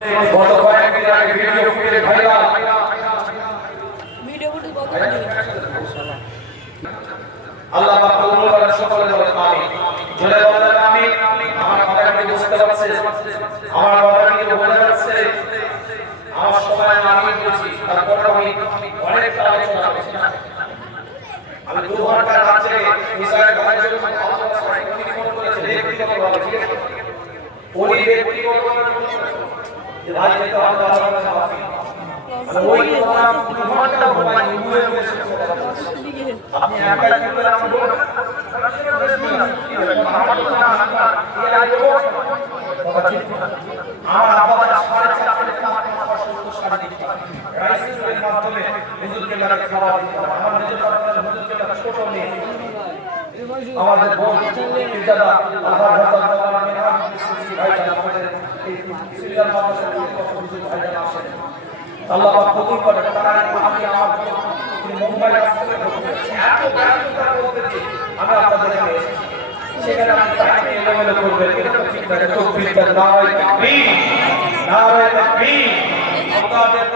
গত কয়েকদিন আগে ভিডিও ফুটেজ ভাইরাল আল্লাহ পাক কবুল করেন সকলে বলেন আমিন জোরে বলেন আমিন আমার কথা কি বুঝতে পারছেন আমার কথা কি বোঝা যাচ্ছে আমার সবাই আমিন বলছি তারপর আমি অনেকটা আলোচনা করছি আমি 2 ঘন্টা রাতে মিসাইল ভাইয়ের জন্য আলোচনা করি উনি ফোন করেছেন ব্যক্তিগতভাবে ঠিক আছে উনি ব্যক্তিগতভাবে যে ভাই যেতে হবে আমি ওই ঘন্টা ঘুমাই ঘুরে বসে আপনি একা কি করে আমি বলবো আমার আব্বা 4:30 রাইসের মাধ্যমে হুজুরকে লাগে খাওয়া দিতে আমার নিজের হুজুরকে লাগে ছোট নেই আমাদের বড় দাদা আল্লাহ হাসান বাবা মেরা ভাই আমাদের এই সিরিয়াল মাদ্রাসা হুজুর ভাই আসেন আল্লাহ পাক কবুল করে তারা আমি আমার মুম্বাই আসলে এত আমি আপনাদের কাছে সেখানে আমি তাকে এলোমেলো করবেন এটা ঠিক না তকবীর নারায়ে তাকবীর নারায়ে তাকবীর আপনাদের